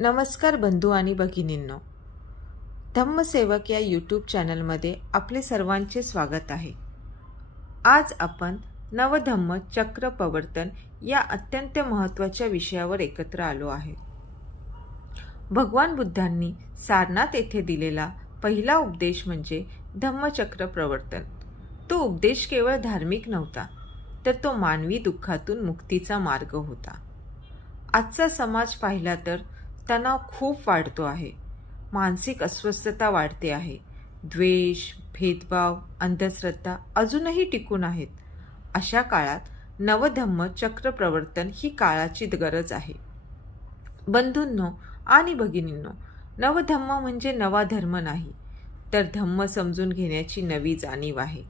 नमस्कार बंधू आणि भगिनींनो, धम्मसेवक या यूट्यूब चॅनलमध्ये आपले सर्वांचे स्वागत आहे. आज आपण नवधम्म चक्र प्रवर्तन या अत्यंत महत्त्वाच्या विषयावर एकत्र आलो आहे. भगवान बुद्धांनी सारनाथ येथे दिलेला पहिला उपदेश म्हणजे धम्मचक्र प्रवर्तन. तो उपदेश केवळ धार्मिक नव्हता, तर तो मानवी दुःखातून मुक्तीचा मार्ग होता. आजचा समाज पाहिला तर तणाव खूप वाढतो आहे. मानसिक अस्वस्थता वाढते आहे. द्वेष, भेदभाव, अंधश्रद्धा अजूनही टिकून आहेत. अशा काळात नवधम्म चक्र प्रवर्तन ही काळाची गरज आहे. बंधूंनो आणि भगिनींनो, नवधम्म म्हणजे नवा धर्म नाही, तर धम्म समजून घेण्याची नवी जाणीव आहे.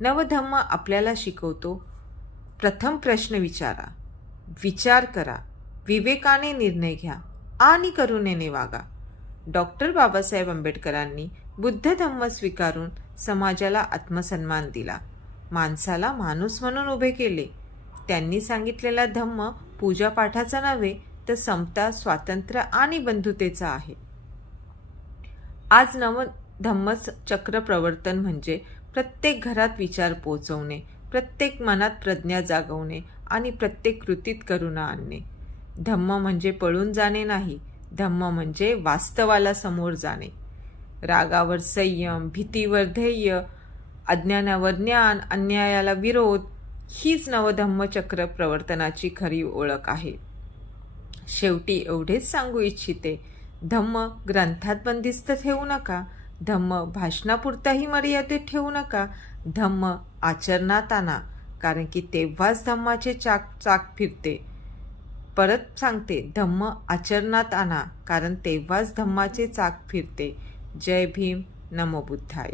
नवधम्म आपल्याला शिकवतो, प्रथम प्रश्न विचारा, विचार करा, विवेकाने निर्णय घ्या आणि करुणेने वागा. डॉक्टर बाबासाहेब आंबेडकरांनी बुद्ध धम्म स्वीकारून समाजाला आत्मसन्मान दिला, माणसाला माणूस म्हणून उभे केले. त्यांनी सांगितलेला धम्म पूजापाठाचा नव्हे, तर समता, स्वातंत्र्य आणि बंधुतेचा आहे. आज नवधम्म चक्र प्रवर्तन म्हणजे प्रत्येक घरात विचार पोचवणे, प्रत्येक मनात प्रज्ञा जागवणे आणि प्रत्येक कृतीत करुणा आणणे. धम्म म्हणजे पळून जाणे नाही, धम्म म्हणजे वास्तवाला समोर जाणे. रागावर संयम, भीतीवर धैर्य, अज्ञानावर ज्ञान, अन्यायाला विरोध, हीच नवधम्म चक्र प्रवर्तनाची खरी ओळख आहे. शेवटी एवढेच सांगू इच्छिते, धम्म ग्रंथात बंदिस्त ठेवू नका, धम्म भाषणापुरताही मर्यादित ठेवू नका, धम्म आचरणात आणा, कारण की तेव्हाच धम्माचे चाक फिरते. परत सांगते, धम्म आचरणात आणा, कारण तेव्हाच धम्माचे चाक फिरते. जय भीम, नमो बुद्धाय.